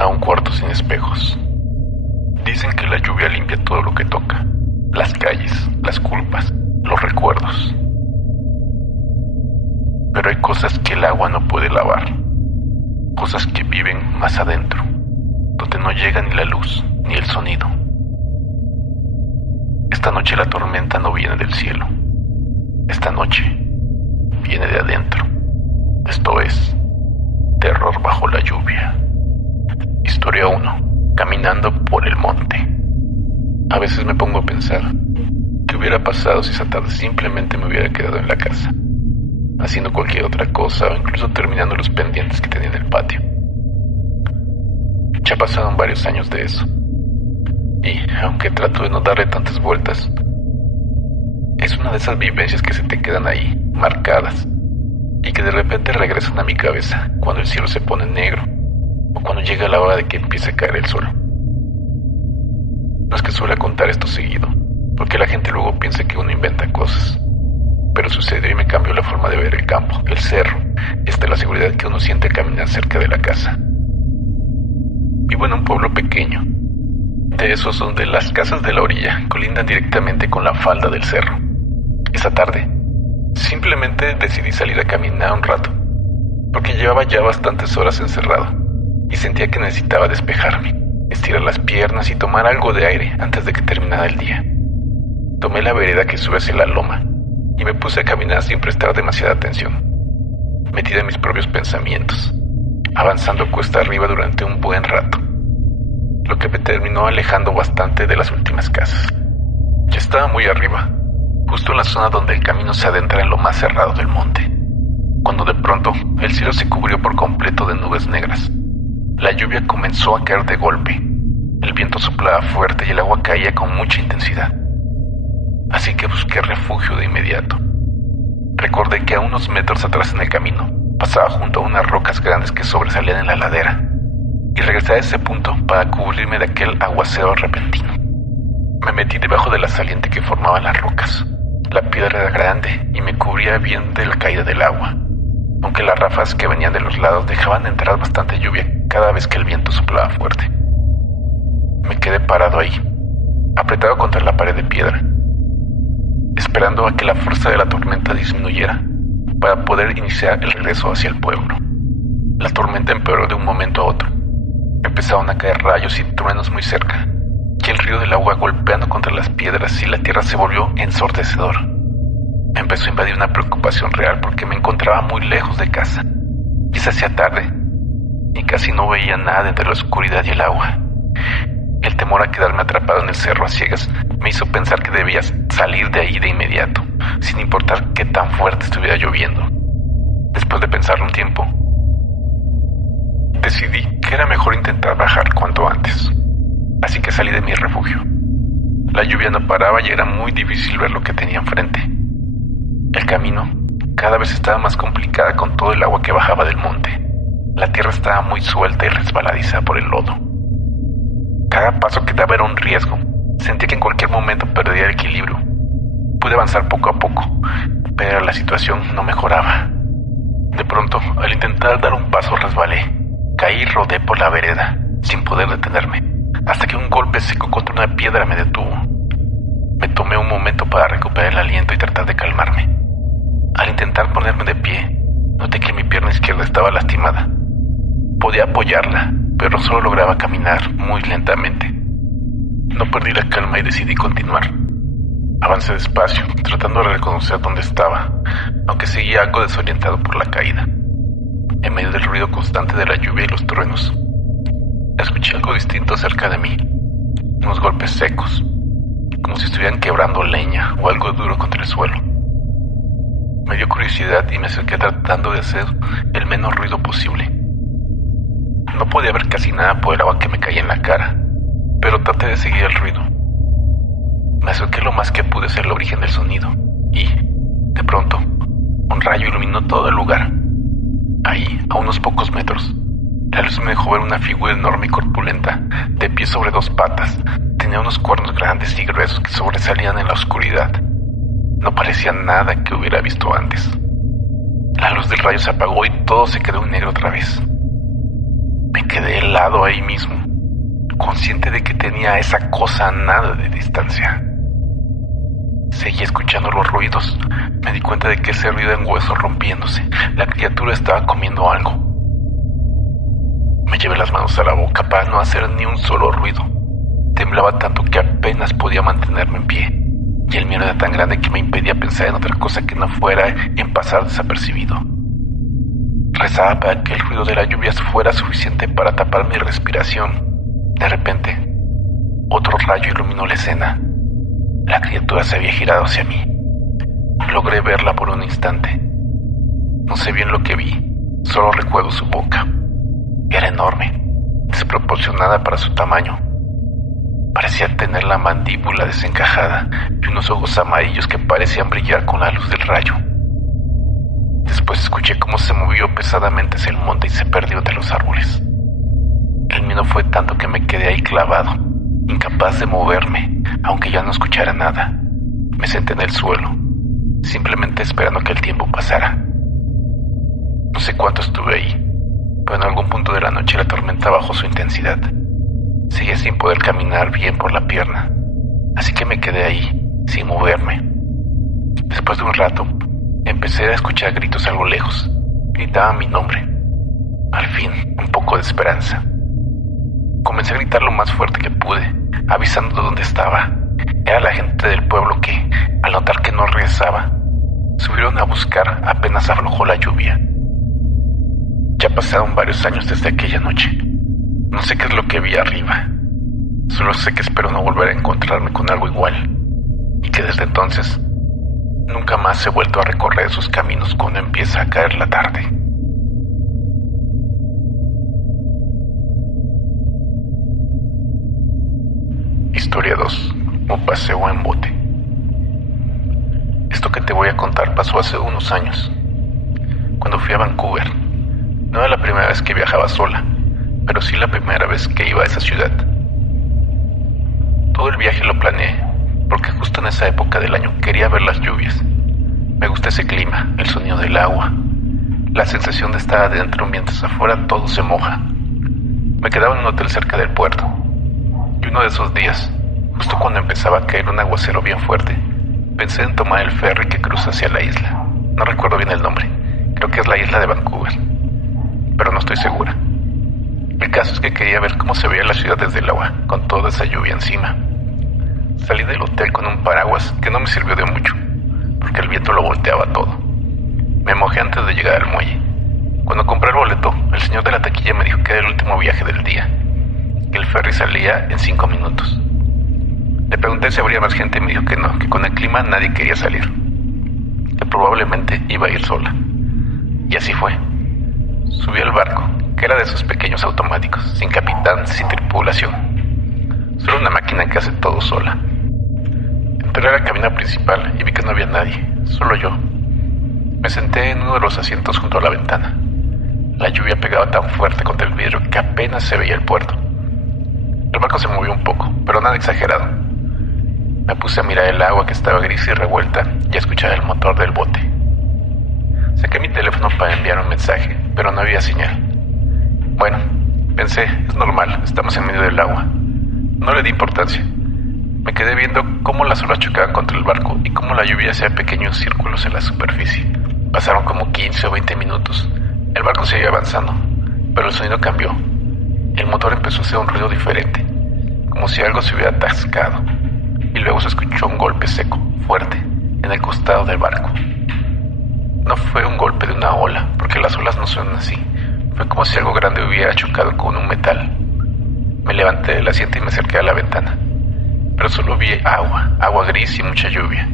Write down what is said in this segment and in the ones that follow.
a un cuarto sin espejos. Dicen que la lluvia limpia todo lo que toca, las calles, las culpas, los recuerdos. Pero hay cosas que el agua no puede lavar, cosas que viven más adentro, donde no llega ni la luz ni el sonido. Esta noche la tormenta no viene del cielo, esta noche viene de adentro. Esto es Terror bajo la lluvia. Historia 1. Caminando por el monte. A veces me pongo a pensar, ¿qué hubiera pasado si esa tarde simplemente me hubiera quedado en la casa, haciendo cualquier otra cosa o incluso terminando los pendientes que tenía en el patio? Ya pasaron varios años de eso, y aunque trato de no darle tantas vueltas, es una de esas vivencias que se te quedan ahí, marcadas, y que de repente regresan a mi cabeza cuando el cielo se pone negro o cuando llega la hora de que empiece a caer el sol. No es que suele contar esto seguido, porque la gente luego piensa que uno inventa cosas, pero sucedió y me cambió la forma de ver el campo, el cerro, y hasta la seguridad que uno siente al caminar cerca de la casa. Vivo en un pueblo pequeño, de esos donde las casas de la orilla colindan directamente con la falda del cerro. Esa tarde simplemente decidí salir a caminar un rato, porque llevaba ya bastantes horas encerrado y sentía que necesitaba despejarme, estirar las piernas y tomar algo de aire antes de que terminara el día. Tomé la vereda que sube hacia la loma y me puse a caminar sin prestar demasiada atención, metida en mis propios pensamientos, avanzando cuesta arriba durante un buen rato, lo que me terminó alejando bastante de las últimas casas. Ya estaba muy arriba, justo en la zona donde el camino se adentra en lo más cerrado del monte, cuando de pronto el cielo se cubrió por completo de nubes negras. La lluvia comenzó a caer de golpe, el viento soplaba fuerte y el agua caía con mucha intensidad. Así que busqué refugio de inmediato. Recordé que a unos metros atrás en el camino pasaba junto a unas rocas grandes que sobresalían en la ladera, y regresé a ese punto para cubrirme de aquel aguacero repentino. Me metí debajo de la saliente que formaban las rocas. La piedra era grande y me cubría bien de la caída del agua, aunque las ráfagas que venían de los lados dejaban entrar bastante lluvia cada vez que el viento soplaba fuerte. Me quedé parado ahí, apretado contra la pared de piedra, esperando a que la fuerza de la tormenta disminuyera para poder iniciar el regreso hacia el pueblo. La tormenta empeoró de un momento a otro. Empezaron a caer rayos y truenos muy cerca, y el río del agua golpeando contra las piedras y la tierra se volvió ensordecedor. Me empezó a invadir una preocupación real porque me encontraba muy lejos de casa, y se hacía tarde, y casi no veía nada entre la oscuridad y el agua. El temor a quedarme atrapado en el cerro a ciegas me hizo pensar que debía salir de ahí de inmediato, sin importar qué tan fuerte estuviera lloviendo. Después de pensarlo un tiempo, decidí que era mejor intentar bajar cuanto antes. Así que salí de mi refugio. La lluvia no paraba y era muy difícil ver lo que tenía enfrente. El camino cada vez estaba más complicada con todo el agua que bajaba del monte. La tierra estaba muy suelta y resbaladiza por el lodo. Cada paso que daba era un riesgo. Sentía que en cualquier momento perdería el equilibrio. Pude avanzar poco a poco, pero la situación no mejoraba. De pronto, al intentar dar un paso, resbalé. Caí y rodé por la vereda, sin poder detenerme, hasta que un golpe seco contra una piedra me detuvo. Me tomé un momento para recuperar el aliento y tratar de calmarme. Al intentar ponerme de pie, noté que mi pierna izquierda estaba lastimada. Podía apoyarla, pero solo lograba caminar muy lentamente. No perdí la calma y decidí continuar. Avancé despacio, tratando de reconocer dónde estaba, aunque seguía algo desorientado por la caída. En medio del ruido constante de la lluvia y los truenos, escuché algo distinto cerca de mí. Unos golpes secos, como si estuvieran quebrando leña o algo duro contra el suelo. Me dio curiosidad y me acerqué tratando de hacer el menos ruido posible. No podía ver casi nada por el agua que me caía en la cara, pero traté de seguir el ruido. Me acerqué lo más que pude hacia el origen del sonido y, de pronto, un rayo iluminó todo el lugar. Ahí, a unos pocos metros, la luz me dejó ver una figura enorme y corpulenta, de pie sobre dos patas. Tenía unos cuernos grandes y gruesos que sobresalían en la oscuridad. No parecía nada que hubiera visto antes. La luz del rayo se apagó y todo se quedó en negro otra vez. Me quedé helado ahí mismo, consciente de que tenía esa cosa a nada de distancia. Seguí escuchando los ruidos. Me di cuenta de que ese ruido en huesos rompiéndose, la criatura estaba comiendo algo. Me llevé las manos a la boca para no hacer ni un solo ruido. Temblaba tanto que apenas podía mantenerme en pie, y el miedo era tan grande que me impedía pensar en otra cosa que no fuera en pasar desapercibido. Rezaba para que el ruido de la lluvia fuera suficiente para tapar mi respiración. De repente, otro rayo iluminó la escena. La criatura se había girado hacia mí. Logré verla por un instante. No sé bien lo que vi, solo recuerdo su boca. Era enorme, desproporcionada para su tamaño. Parecía tener la mandíbula desencajada y unos ojos amarillos que parecían brillar con la luz del rayo. Después escuché cómo se movió pesadamente hacia el monte y se perdió entre los árboles. El miedo fue tanto que me quedé ahí clavado, incapaz de moverme, aunque ya no escuchara nada. Me senté en el suelo, simplemente esperando que el tiempo pasara. No sé cuánto estuve ahí, pero en algún punto de la noche la tormenta bajó su intensidad. Seguía sin poder caminar bien por la pierna, así que me quedé ahí, sin moverme. Después de un rato, empecé a escuchar gritos a lo lejos. Gritaban mi nombre. Al fin, un poco de esperanza. Comencé a gritar lo más fuerte que pude, avisando de dónde estaba. Era la gente del pueblo que, al notar que no regresaba, subieron a buscar apenas aflojó la lluvia. Ya pasaron varios años desde aquella noche. No sé qué es lo que vi arriba. Solo sé que espero no volver a encontrarme con algo igual. Y que desde entonces, nunca más he vuelto a recorrer esos caminos cuando empieza a caer la tarde. Historia 2. Un paseo en bote. Esto que te voy a contar pasó hace unos años, cuando fui a Vancouver. No era la primera vez que viajaba sola, pero sí la primera vez que iba a esa ciudad. Todo el viaje lo planeé, porque justo en esa época del año quería ver las lluvias. Me gusta ese clima, el sonido del agua, la sensación de estar adentro mientras afuera todo se moja. Me quedaba en un hotel cerca del puerto, y uno de esos días, justo cuando empezaba a caer un aguacero bien fuerte, pensé en tomar el ferry que cruza hacia la isla. No recuerdo bien el nombre, creo que es la isla de Vancouver, pero no estoy segura. El caso es que quería ver cómo se veía la ciudad desde el agua, con toda esa lluvia encima. Salí del hotel con un paraguas que no me sirvió de mucho, porque el viento lo volteaba todo. Me mojé antes de llegar al muelle. Cuando compré el boleto, el señor de la taquilla me dijo que era el último viaje del día, que el ferry salía en 5 minutos. Le pregunté si habría más gente y me dijo que no, que con el clima nadie quería salir, que probablemente iba a ir sola. Y así fue. Subí al barco, que era de esos pequeños automáticos, sin capitán, sin tripulación. Solo una máquina que hace todo sola. Entré a la cabina principal y vi que no había nadie, solo yo. Me senté en uno de los asientos junto a la ventana. La lluvia pegaba tan fuerte contra el vidrio que apenas se veía el puerto. El barco se movió un poco, pero nada exagerado. Me puse a mirar el agua que estaba gris y revuelta y a escuchar el motor del bote. Saqué mi teléfono para enviar un mensaje, pero no había señal. Bueno, pensé, es normal, estamos en medio del agua. No le di importancia. Me quedé viendo cómo las olas chocaban contra el barco y cómo la lluvia hacía pequeños círculos en la superficie. Pasaron como 15 o 20 minutos. El barco seguía avanzando, pero el sonido cambió. El motor empezó a hacer un ruido diferente, como si algo se hubiera atascado. Y luego se escuchó un golpe seco, fuerte, en el costado del barco. No fue un golpe de una ola, porque las olas no suenan así. Fue como si algo grande hubiera chocado con un metal. Me levanté del asiento y me acerqué a la ventana. Pero solo vi agua gris y mucha lluvia.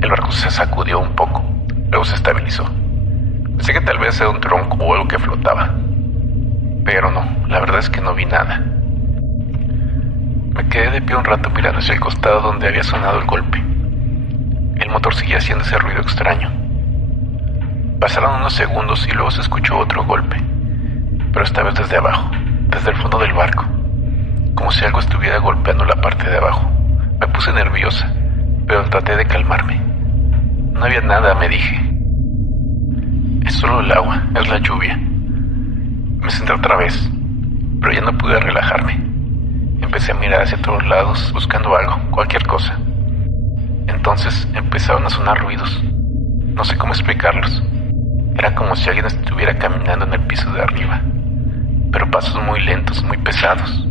El barco se sacudió un poco, luego se estabilizó. Pensé que tal vez era un tronco o algo que flotaba. Pero no, la verdad es que no vi nada. Me quedé de pie un rato mirando hacia el costado donde había sonado el golpe. El motor seguía haciendo ese ruido extraño. Pasaron unos segundos y luego se escuchó otro golpe, pero esta vez desde abajo, desde el fondo del barco, como si algo estuviera golpeando la parte de abajo. Me puse nerviosa, pero traté de calmarme. No había nada, me dije. Es solo el agua, es la lluvia. Me senté otra vez, pero ya no pude relajarme. Empecé a mirar hacia todos lados buscando algo, cualquier cosa. Entonces empezaron a sonar ruidos. No sé cómo explicarlos. Era como si alguien estuviera caminando en el piso de arriba, pero pasos muy lentos, muy pesados.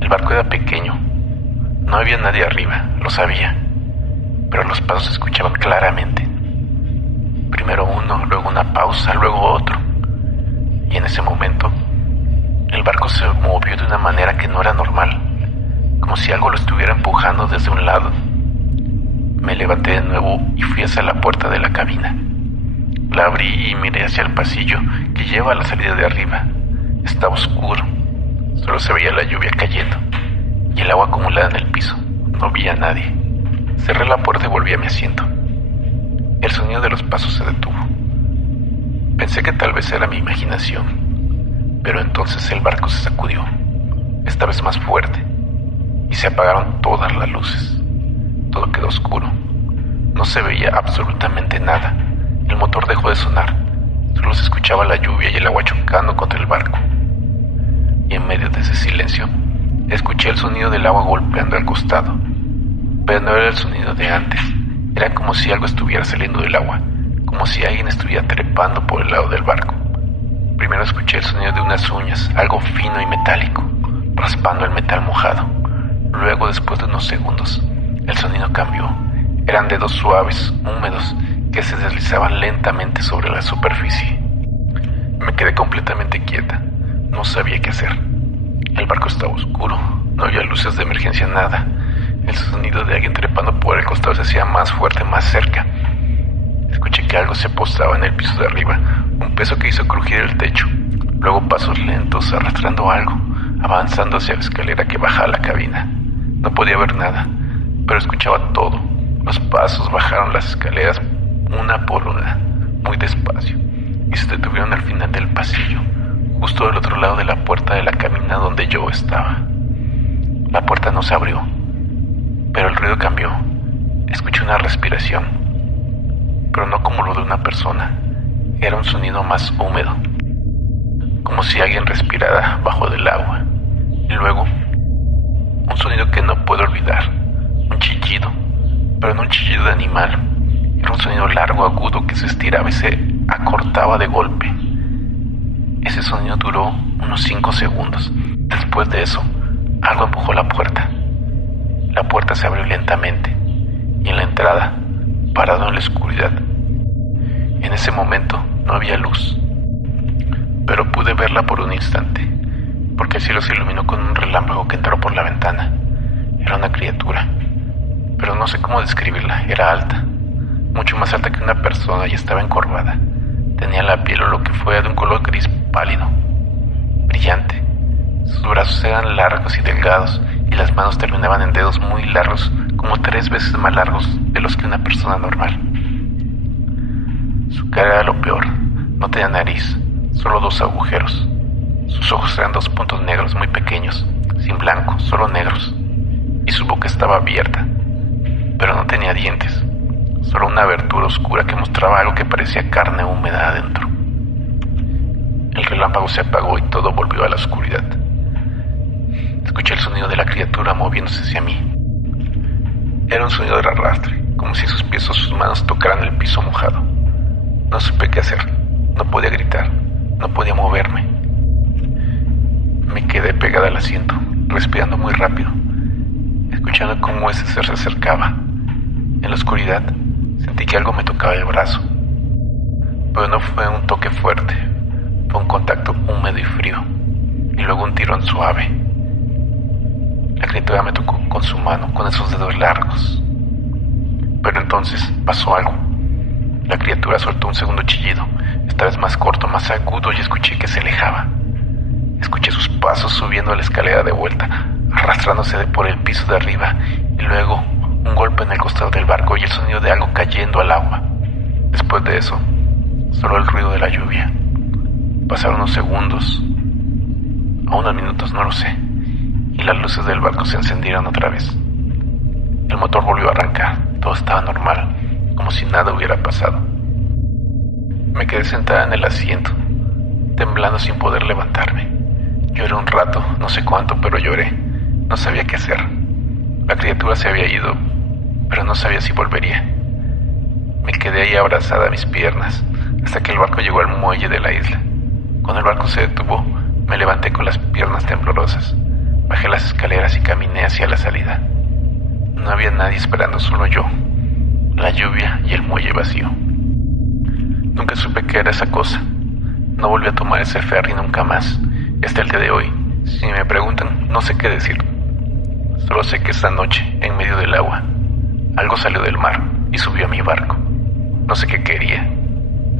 El barco era pequeño. No había nadie arriba, lo sabía, pero los pasos se escuchaban claramente. Primero uno, luego una pausa, luego otro. Y en ese momento, el barco se movió de una manera que no era normal, como si algo lo estuviera empujando desde un lado. Me levanté de nuevo y fui hacia la puerta de la cabina. La abrí y miré hacia el pasillo que lleva a la salida de arriba. Estaba oscuro, solo se veía la lluvia cayendo y el agua acumulada en el piso. No vi a nadie. Cerré la puerta y volví a mi asiento. El sonido de los pasos se detuvo. Pensé que tal vez era mi imaginación, pero entonces el barco se sacudió, esta vez más fuerte, y se apagaron todas las luces. Todo quedó oscuro. No se veía absolutamente nada. El motor dejó de sonar. Solo se escuchaba la lluvia y el agua chocando contra el barco. Y en medio de ese silencio, escuché el sonido del agua golpeando al costado. Pero no era el sonido de antes. Era como si algo estuviera saliendo del agua, como si alguien estuviera trepando por el lado del barco. Primero escuché el sonido de unas uñas, algo fino y metálico, raspando el metal mojado. Luego, después de unos segundos, el sonido cambió. Eran dedos suaves, húmedos, que se deslizaban lentamente sobre la superficie. Me quedé completamente quieta. No sabía qué hacer. El barco estaba oscuro. No había luces de emergencia, nada. El sonido de alguien trepando por el costado se hacía más fuerte, más cerca. Escuché que algo se posaba en el piso de arriba, un peso que hizo crujir el techo. Luego pasos lentos arrastrando algo, avanzando hacia la escalera que baja a la cabina. No podía ver nada, pero escuchaba todo. Los pasos bajaron las escaleras una por una, muy despacio, y se detuvieron al final del pasillo, justo del otro lado de la puerta de la cabina donde yo estaba. La puerta no se abrió, pero el ruido cambió. Escuché una respiración, pero no como lo de una persona. Era un sonido más húmedo, como si alguien respirara bajo del agua. Y luego, un sonido que no puedo olvidar, un chillido, pero no un chillido de animal. Era un sonido largo, agudo, que se estiraba y se acortaba de golpe. Ese sonido duró unos 5 segundos. Después de eso, algo empujó la puerta. La puerta se abrió lentamente, y en la entrada, parado en la oscuridad. En ese momento no había luz, pero pude verla por un instante, porque el cielo se iluminó con un relámpago que entró por la ventana. Era una criatura, pero no sé cómo describirla. Era alta, mucho más alta que una persona, y estaba encorvada. Tenía la piel o lo que fuera de un color gris pálido, brillante. Sus brazos eran largos y delgados, y las manos terminaban en dedos muy largos, como 3 veces más largos de los que una persona normal. Su cara era lo peor. No tenía nariz, solo 2 agujeros. Sus ojos eran 2 puntos negros muy pequeños, sin blanco, solo negros. Y su boca estaba abierta, pero no tenía dientes, solo una abertura oscura que mostraba algo que parecía carne húmeda adentro. El relámpago se apagó y todo volvió a la oscuridad. Escuché el sonido de la criatura moviéndose hacia mí. Era un sonido de arrastre, como si sus pies o sus manos tocaran el piso mojado. No supe qué hacer. No podía gritar, no podía moverme. Me quedé pegada al asiento, respirando muy rápido, escuchando cómo ese ser se acercaba. En la oscuridad sentí que algo me tocaba el brazo, pero no fue un toque fuerte. Fue un contacto húmedo y frío, y luego un tirón suave. La criatura me tocó con su mano, con esos dedos largos. Pero entonces pasó algo. La criatura soltó un segundo chillido, esta vez más corto, más agudo, y escuché que se alejaba. Escuché sus pasos subiendo la escalera de vuelta, arrastrándose por el piso de arriba, y luego un golpe en el costado del barco y el sonido de algo cayendo al agua. Después de eso, solo el ruido de la lluvia. Pasaron unos segundos, o unos minutos, no lo sé, y las luces del barco se encendieron otra vez. El motor volvió a arrancar, todo estaba normal, como si nada hubiera pasado. Me quedé sentada en el asiento, temblando sin poder levantarme. Lloré un rato, no sé cuánto, pero lloré. No sabía qué hacer. La criatura se había ido, pero no sabía si volvería. Me quedé ahí abrazada a mis piernas hasta que el barco llegó al muelle de la isla. Cuando el barco se detuvo, me levanté con las piernas temblorosas. Bajé las escaleras y caminé hacia la salida. No había nadie esperando, solo yo, la lluvia y el muelle vacío. Nunca supe qué era esa cosa. No volví a tomar ese ferry nunca más. Hasta el día de hoy, si me preguntan, no sé qué decir. Solo sé que esa noche, en medio del agua, algo salió del mar y subió a mi barco. No sé qué quería,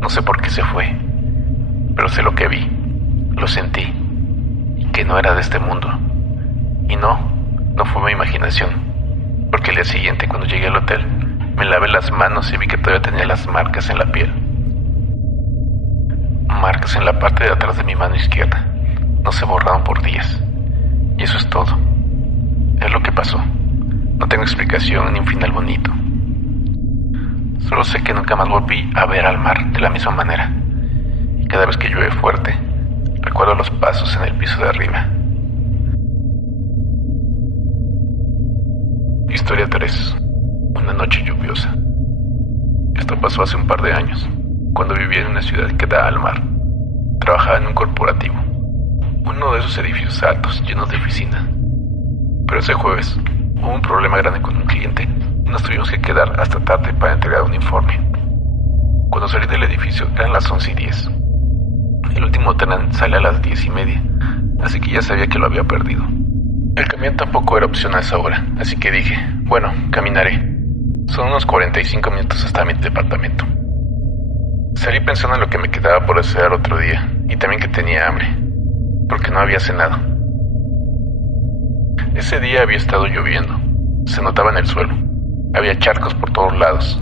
no sé por qué se fue, pero sé lo que vi, lo sentí, y que no era de este mundo. Y no fue mi imaginación, porque el día siguiente, cuando llegué al hotel, me lavé las manos y vi que todavía tenía las marcas en la piel. Marcas en la parte de atrás de mi mano izquierda. No se borraron por días. Y eso es todo. Es lo que pasó. No tengo explicación ni un final bonito. Solo sé que nunca más volví a ver al mar de la misma manera. Y cada vez que llueve fuerte, recuerdo los pasos en el piso de arriba. Historia 3. Una noche lluviosa. Esto pasó hace un par de años, cuando vivía en una ciudad que da al mar. Trabajaba en un corporativo, uno de esos edificios altos llenos de oficinas. Pero ese jueves hubo un problema grande con un cliente y nos tuvimos que quedar hasta tarde para entregar un informe. Cuando salí del edificio eran las 11:10. El último tren sale a las 10:30, así que ya sabía que lo había perdido. El camión tampoco era opción a esa hora, así que dije, bueno, caminaré. Son unos 45 minutos hasta mi departamento. Salí pensando en lo que me quedaba por hacer al otro día y también que tenía hambre, porque no había cenado. Ese día había estado lloviendo, se notaba en el suelo, había charcos por todos lados.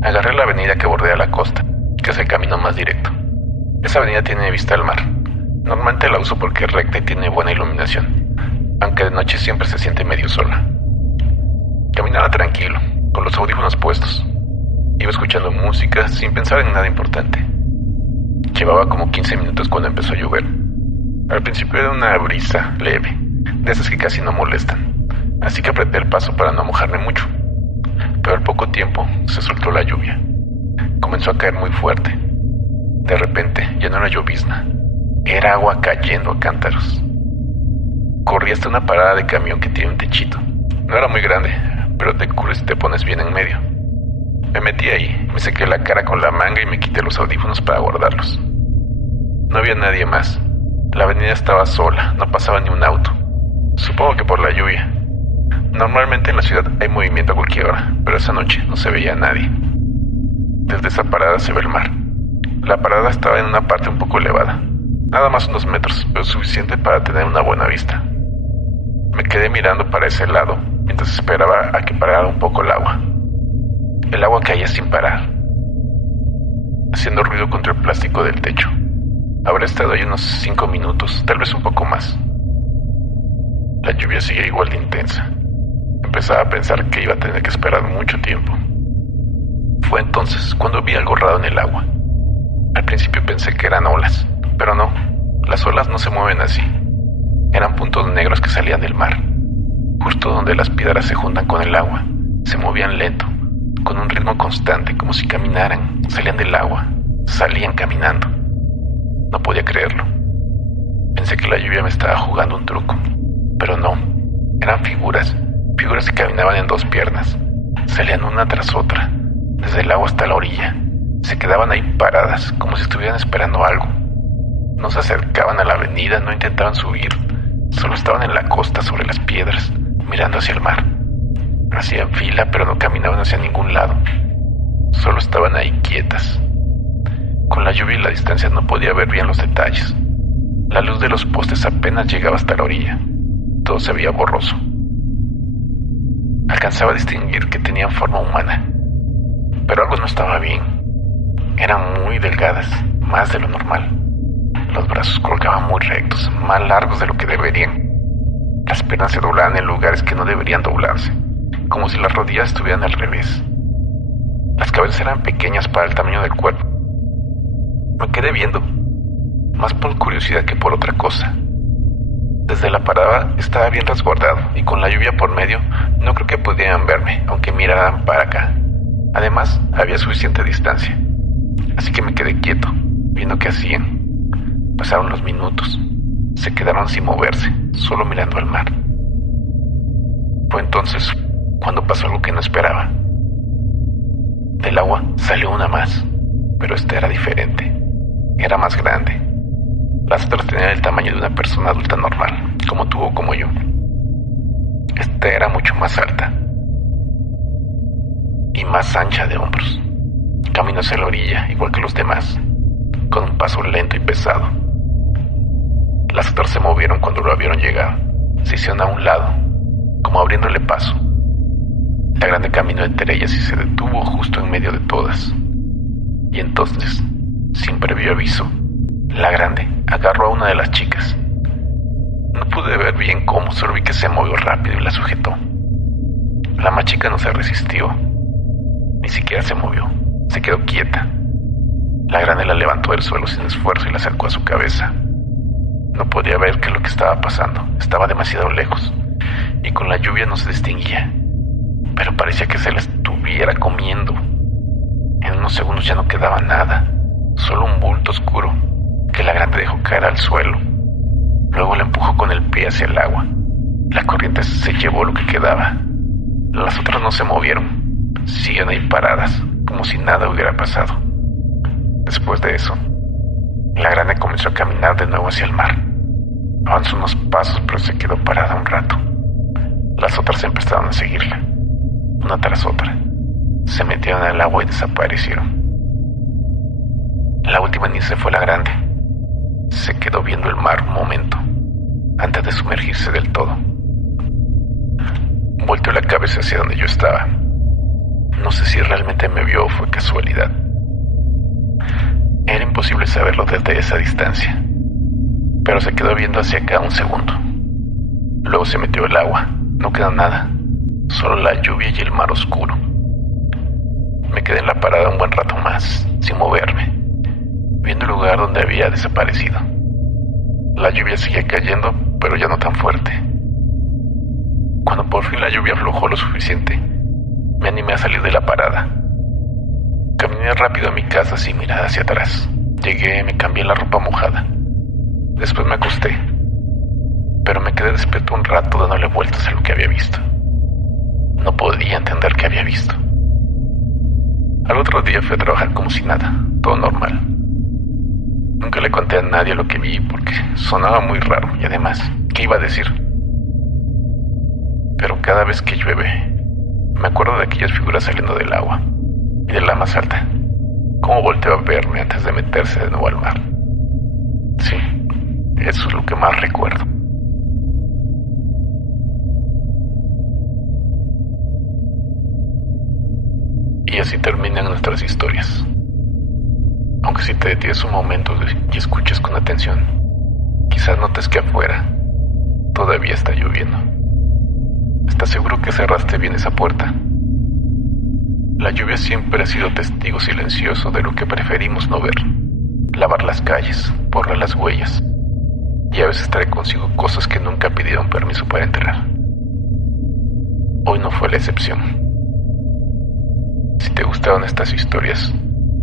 Agarré la avenida que bordea la costa, que es el camino más directo. Esa avenida tiene vista al mar. Normalmente la uso porque es recta y tiene buena iluminación, aunque de noche siempre se siente medio sola. Caminaba tranquilo, con los audífonos puestos. Iba escuchando música sin pensar en nada importante. Llevaba como 15 minutos cuando empezó a llover. Al principio era una brisa leve, de esas que casi no molestan, así que apreté el paso para no mojarme mucho. Pero al poco tiempo se soltó la lluvia. Comenzó a caer muy fuerte. De repente ya no era llovizna, era agua cayendo a cántaros. Corrí hasta una parada de camión que tiene un techito. No era muy grande, pero te cubres y te pones bien en medio. Me metí ahí, me sequé la cara con la manga y me quité los audífonos para guardarlos. No había nadie más. La avenida estaba sola, no pasaba ni un auto. Supongo que por la lluvia. Normalmente en la ciudad hay movimiento a cualquier hora, pero esa noche no se veía a nadie. Desde esa parada se ve el mar. La parada estaba en una parte un poco elevada, nada más unos metros, pero suficiente para tener una buena vista. Me quedé mirando para ese lado, mientras esperaba a que parara un poco el agua. El agua caía sin parar, haciendo ruido contra el plástico del techo. Habré estado ahí unos 5 minutos, tal vez un poco más. La lluvia seguía igual de intensa. Empezaba a pensar que iba a tener que esperar mucho tiempo. Fue entonces cuando vi algo raro en el agua. Al principio pensé que eran olas, pero no, las olas no se mueven así. Eran puntos negros que salían del mar. Justo donde las piedras se juntan con el agua, se movían lento, con un ritmo constante, como si caminaran. Salían del agua, salían caminando. No podía creerlo. Pensé que la lluvia me estaba jugando un truco, pero no. Eran figuras que caminaban en 2 piernas. Salían una tras otra, desde el agua hasta la orilla. Se quedaban ahí paradas, como si estuvieran esperando algo. No se acercaban a la avenida, no intentaban subir. Solo estaban en la costa sobre las piedras, mirando hacia el mar. Hacían fila, pero no caminaban hacia ningún lado. Solo estaban ahí quietas. Con la lluvia y la distancia no podía ver bien los detalles. La luz de los postes apenas llegaba hasta la orilla. Todo se veía borroso. Alcanzaba a distinguir que tenían forma humana, pero algo no estaba bien. Eran muy delgadas, más de lo normal. Los brazos colgaban muy rectos, más largos de lo que deberían. Las piernas se doblaban en lugares que no deberían doblarse, como si las rodillas estuvieran al revés. Las cabezas eran pequeñas para el tamaño del cuerpo. Me quedé viendo. más por curiosidad que por otra cosa. Desde la parada estaba bien resguardado y con la lluvia por medio no creo que pudieran verme, aunque miraran para acá. Además, había suficiente distancia, así que me quedé quieto, viendo qué hacían. Pasaron los minutos, se quedaron sin moverse, solo mirando al mar. Fue entonces cuando pasó algo que no esperaba. Del agua salió una más, pero esta era diferente. Era más grande. Las otras tenían el tamaño de una persona adulta normal, como tú o como yo. Esta era mucho más alta y más ancha de hombros. Caminó hacia la orilla, igual que los demás, con un paso lento y pesado. Las otras se movieron cuando lo vieron llegar. Se hicieron a un lado, como abriéndole paso. La grande caminó entre ellas y se detuvo justo en medio de todas. Y entonces, sin previo aviso, la grande agarró a una de las chicas. No pude ver bien cómo, solo vi que se movió rápido y la sujetó. La más chica no se resistió, ni siquiera se movió, se quedó quieta. La grande la levantó del suelo sin esfuerzo y la acercó a su cabeza. No podía ver qué es lo que estaba pasando, estaba demasiado lejos, y con la lluvia no se distinguía, pero parecía que se la estuviera comiendo. En unos segundos ya no quedaba nada, solo un bulto oscuro que la grande dejó caer al suelo. Luego la empujó con el pie hacia el agua. La corriente se llevó lo que quedaba. Las otras no se movieron, siguen ahí paradas, como si nada hubiera pasado. Después de eso, la grande comenzó a caminar de nuevo hacia el mar. Avanzó unos pasos, pero se quedó parada un rato. Las otras empezaron a seguirla, una tras otra. Se metieron al agua y desaparecieron. La última ni se fue la grande. Se quedó viendo el mar un momento, antes de sumergirse del todo. Volteó la cabeza hacia donde yo estaba. No sé si realmente me vio o fue casualidad. Era imposible saberlo desde esa distancia, pero se quedó viendo hacia acá un segundo. Luego se metió el agua. No quedó nada, solo la lluvia y el mar oscuro. Me quedé en la parada un buen rato más, sin moverme, viendo el lugar donde había desaparecido. La lluvia seguía cayendo, pero ya no tan fuerte. Cuando por fin la lluvia aflojó lo suficiente, me animé a salir de la parada. Caminé rápido a mi casa sin mirar hacia atrás. Llegué, me cambié la ropa mojada. Después me acosté, pero me quedé despierto un rato dándole vueltas a lo que había visto. No podía entender qué había visto. Al otro día fui a trabajar como si nada, todo normal. Nunca le conté a nadie lo que vi porque sonaba muy raro y además, ¿qué iba a decir? Pero cada vez que llueve, me acuerdo de aquellas figuras saliendo del agua y de la más alta, cómo volteó a verme antes de meterse de nuevo al mar. Sí, eso es lo que más recuerdo. Y así terminan nuestras historias. Aunque si te detienes un momento y escuchas con atención, quizás notes que afuera todavía está lloviendo. ¿Estás seguro que cerraste bien esa puerta? La lluvia siempre ha sido testigo silencioso de lo que preferimos no ver. Lavar las calles, borrar las huellas, y a veces trae consigo cosas que nunca pidieron permiso para entrar. Hoy no fue la excepción. Si te gustaron estas historias,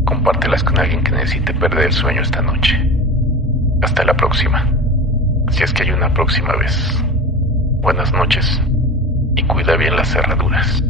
compártelas con alguien que necesite perder el sueño esta noche. Hasta la próxima, si es que hay una próxima vez. Buenas noches y cuida bien las cerraduras.